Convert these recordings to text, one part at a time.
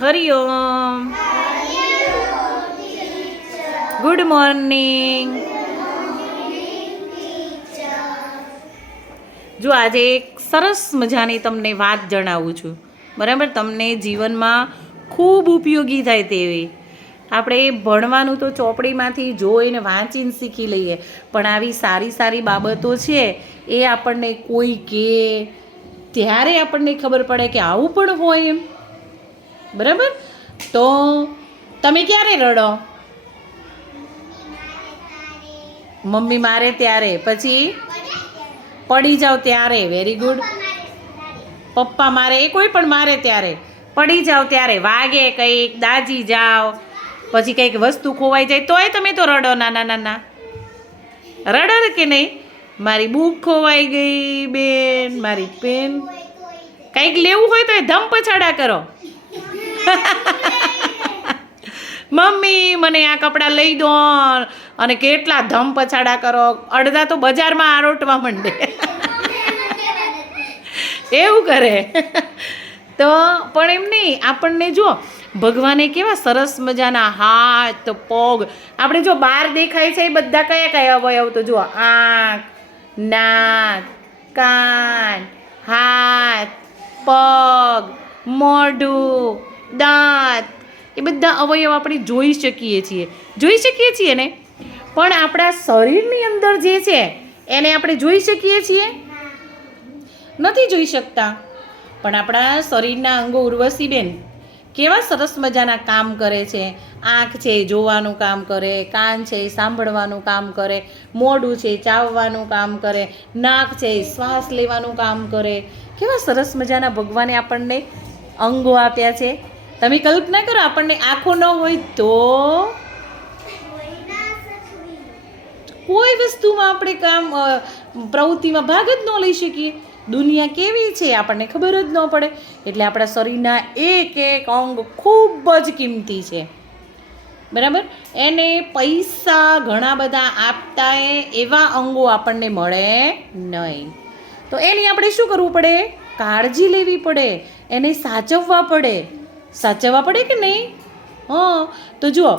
Hariom. Good morning. જો આજે એક સરસ મજાની તમને વાત જણાવું છું, બરાબર? તમને જીવનમાં ખૂબ ઉપયોગી થાય તેવી. આપણે ભણવાનું તો ચોપડીમાંથી જોઈને વાંચીને શીખી લઈએ, પણ આવી સારી સારી બાબતો છે એ આપણને કોઈ કહે ત્યારે આપણને ખબર પડે કે આવું પણ હોય એમ, બરાબર? તો તમે ક્યારે રડો? મમ્મી મારે ત્યારે, પછી પડી જાઓ ત્યારે. Very good. પપ્પા મારે, એ કોઈ પણ મારે ત્યારે. પડી જાઓ ત્યારે, વાગે કંઈક, દાજી જાઓ, પછી કંઈક વસ્તુ ખોવાઈ જાય તોય તમે તો રડો. નાના નાના રડો કે નહીં? મારી બુક ખોવાઈ ગઈ બેન, મારી પેન, કંઈક લેવું હોય તો એ ધમ પછાડા કરો. મમ્મી મને આ કપડાં લઈ દો, અને કેટલા ધમ પછાડા કરો. અડધા તો બજારમાં આરોટવા માંડે. એવું કરે. તો પણ એમ નહીં, આપણને જો ભગવાને કેવા સરસ મજાના હાથ, પગ, આપણે જો બહાર દેખાય છે એ બધા કયા કયા અવયવ તો જુઓ: આંખ, નાક, કાન, હાથ, પગ, મોઢું, દાંત, એ બધા અવયવ આપણે જોઈ શકીએ છીએ ને. પણ આપણા શરીરની અંદર જે છે એને આપણે જોઈ શકીએ છીએ? નથી જોઈ શકતા. પણ આપણા શરીરના અંગો, ઉર્વશીબેન, કેવા સરસ મજાના કામ કરે છે. આંખ છે એ જોવાનું કામ કરે, કાન છે એ સાંભળવાનું કામ કરે, મોઢું છે એ ચાવવાનું કામ કરે, નાક છે એ શ્વાસ લેવાનું કામ કરે. કેવા સરસ મજાના ભગવાને આપણને અંગો આપ્યા છે. તમે કલ્પના કરો, આપણને આંખો ન હોય તો કોઈ વસ્તુમાં આપણે કામ, પ્રવૃત્તિમાં ભાગ જ ન લઈ શકીએ. દુનિયા કેવી છે આપણને ખબર જ ન પડે. એટલે આપણા શરીરના એક એક અંગ ખૂબ જ કિંમતી છે, બરાબર? એને પૈસા ઘણા બધા આપતા એવા અંગો આપણને મળે નહીં. તો એની આપણે શું કરવું પડે? કાળજી લેવી પડે, એને સાચવવા પડે કે નહીં? તો જુઓ,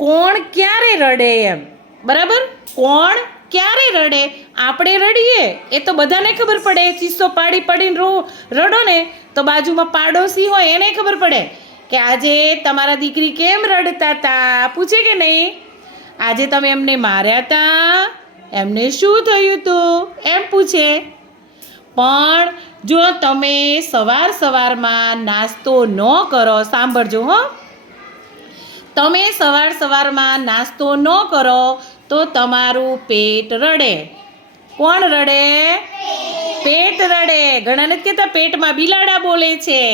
કોણ ક્યારે રડે એમ, બરાબર? કોણ ક્યારે રડે? આપણે રડીએ એ તો બધાને ખબર પડે. ચીસો પાડીને રડો ને તો બાજુમાં પાડોશી હોય એને ખબર પડે કે આજે તમારા દીકરી કેમ રડતા હતા. પૂછે કે નહીં? આજે તમે એમને માર્યા હતા, એમને શું થયું હતું, એમ પૂછે. પણ જો તમે સવારમાં નાસ્તો ન કરો, સાંભળજો હો, તમે સવારમાં નાસ્તો ન કરો તો તમારું પેટ રડે. કોણ રડે? પેટ રડે. ઘણા નથી કહેતા પેટમાં બિલાડા બોલે છે.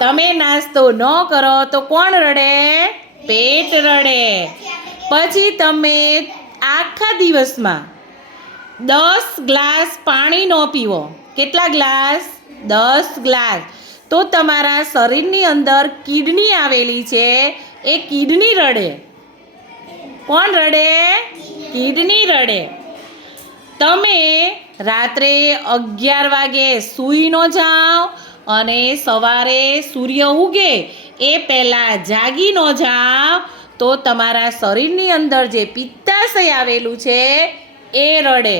તમે નાસ્તો ન કરો તો કોણ રડે? પેટ રડે. પછી તમે આખા દિવસમાં 10 ગ્લાસ પાણી ન પીવો. કેટલા ગ્લાસ? 10 ગ્લાસ. તો તમારા શરીરની અંદર કિડની આવેલી છે, એ કિડની રડે. કોણ રડે? કિડની રડે. તમે રાત્રે 11 વાગે સૂઈ ન જાઓ અને સવારે સૂર્ય ઉગે એ પહેલાં જાગી ન જાઓ તો તમારા શરીરની અંદર જે પિત્તાશય આવેલું છે એ રડે.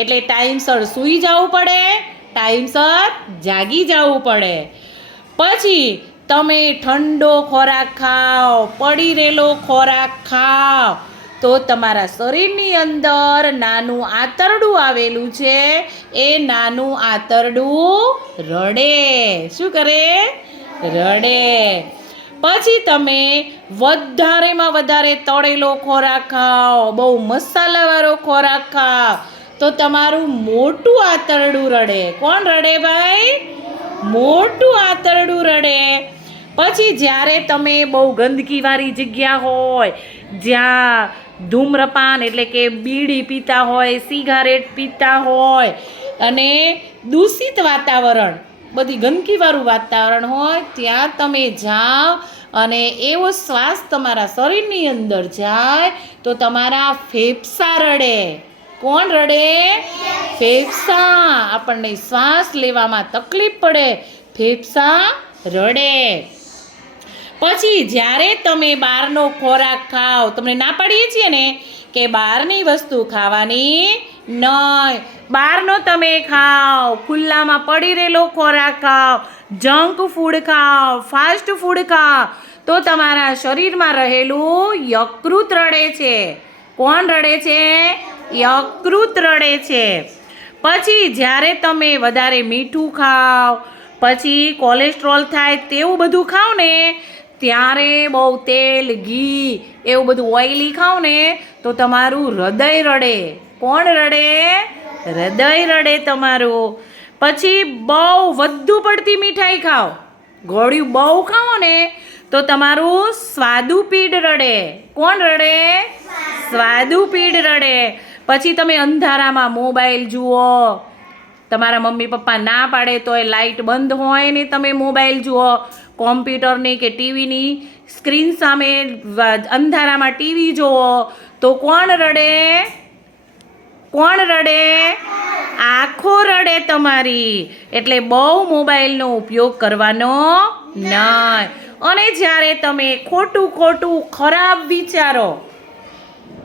એટલે ટાઈમસર સૂઈ જવું પડે, ટાઈમસર જાગી જવું પડે. પછી તમે ઠંડો ખોરાક ખાઓ, પડી રહેલો ખોરાક ખાઓ તો તમારા શરીરની અંદર નાનું આંતરડું આવેલું છે, એ નાનું આંતરડું રડે. શું કરે? રડે. પછી તમે વધારેમાં વધારે તળેલો ખોરાક ખાઓ, બહુ મસાલાવાળો ખોરાક ખાઓ તો તમારું મોટું આંતરડું રડે. કોણ રડે ભાઈ? મોટું આંતરડું રડે. પછી જ્યારે તમે બહુ ગંદકીવાળી જગ્યા હોય, જ્યાં ધૂમ્રપાન એટલે કે બીડી પીતા હોય, સિગારેટ પીતા હોય અને દૂષિત વાતાવરણ, બધી ગંદકીવાળું વાતાવરણ હોય, ત્યાં તમે જાઓ અને એવો શ્વાસ તમારા શરીરની અંદર જાય તો તમારા ફેફસા રડે. કોણ રડે? ફેફસા. આપણને શ્વાસ લેવામાં તકલીફ પડે, ફેફસા રડે. પછી જ્યારે તમે બહારનો ખોરાક ખાઓ, તમને ના પાડીએ છીએ ને કે બહારની વસ્તુ ખાવાની નહીં. બહારનો તમે ખાઓ, ખુલ્લામાં પડી રહેલો ખોરાક ખાઓ, જંક ફૂડ ખાઓ, ફાસ્ટ ફૂડ ખાઓ, તો તમારા શરીરમાં રહેલું યકૃત રડે છે. કોણ રડે છે? યકૃત રડે છે. પછી જ્યારે તમે વધારે મીઠું ખાઓ, પછી કોલેસ્ટ્રોલ થાય તેવું બધું ખાઓ ને, ત્યારે બહુ તેલ, ઘી એવું બધું ઓઇલી ખાઓ ને, તો તમારું હૃદય રડે. કોણ રડે? હૃદય રડે તમારું. પછી બહુ વધુ પડતી મીઠાઈ ખાઓ, ગોળ્યું બહુ ખાઓ ને, તો તમારું સ્વાદુપીંડ રડે. કોણ રડે? સ્વાદુપીંડ રડે. પછી તમે અંધારામાં મોબાઈલ જુઓ, તમારા મમ્મી પપ્પા ના પાડે તો એ લાઇટ બંધ હોય ને તમે મોબાઈલ જુઓ, કોમ્પ્યુટરની કે ટીવીની સ્ક્રીન સામે અંધારામાં ટીવી જુઓ, તો કોણ રડે? કોણ રડે? આંખો રડે તમારી. એટલે બહુ મોબાઈલનો ઉપયોગ કરવાનો નહીં. અને જ્યારે તમે ખોટું ખોટું ખરાબ વિચારો,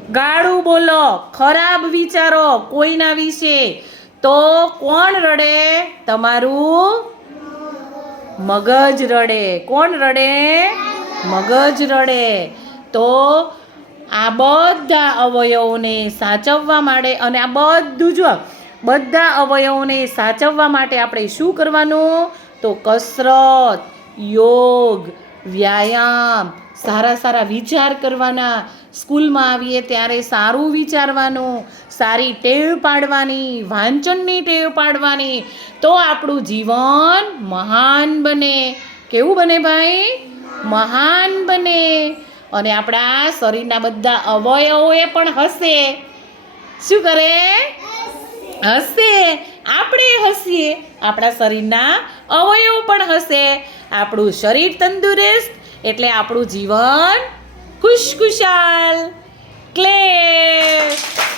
ગાળું બોલો, ખરાબ વિચારો કોઈના વિશે, તો કોણ રડે? તમારું મગજ રડે. કોણ રડે? મગજ રડે. તો આ બધા અવયવોને સાચવવા માટે, અને આ બધું જો બધા અવયવોને સાચવવા માટે આપણે શું કરવાનું? તો કસરત, યોગ, વ્યાયામ, સારા સારા વિચાર કરવાના. સ્કૂલમાં આવીએ ત્યારે સારું વિચારવાનું, સારી ટેવ પાડવાની, વાંચનની ટેવ પાડવાની, તો આપણું જીવન મહાન બને. કેવું બને ભાઈ? મહાન બને. અને આપણા શરીરના બધા અવયવોએ પણ હસે. શું કરે? હસે. આપણે હસીએ, આપણા શરીરના અવયવો પણ હસે. આપણું શરીર તંદુરસ્ત એટલે આપણું જીવન ખુશખુશાલ. ક્લેપ.